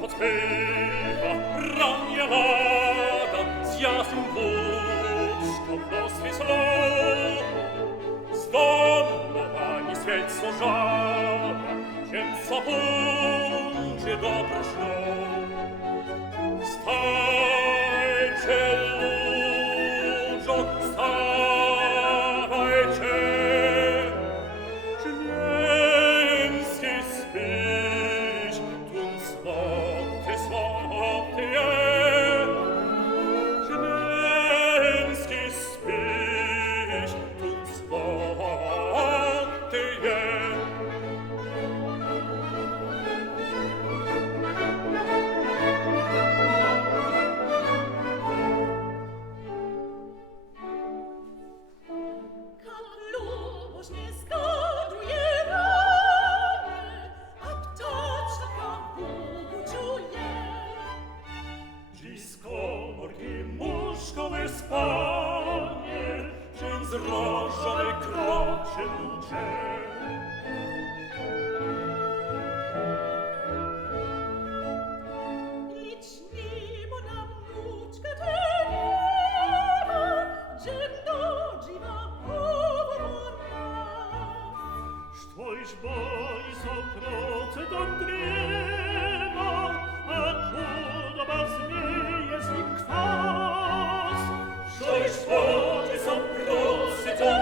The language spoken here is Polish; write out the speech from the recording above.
Podpycha rania lada z jasnym wódczką do swej slow. Zdolnowani swiecą żada, księdza bądźcie dobro ślą. Stajcie ludzo, stajcie, czy mięskie spić, tun słoty je, czy mięskie spić, tun słoty je. Nie zgaduje rany, a ptaczka Bogu czuje. Dziś z komorki muszkowe spanie, księdz rożowy kroczy ludzie. Licznimo nam wnuczkę tę nieba, dziem do dziwa Štož boj so procetom dvema, a chudoba zmieje z nim kwas. Štož boj so procetom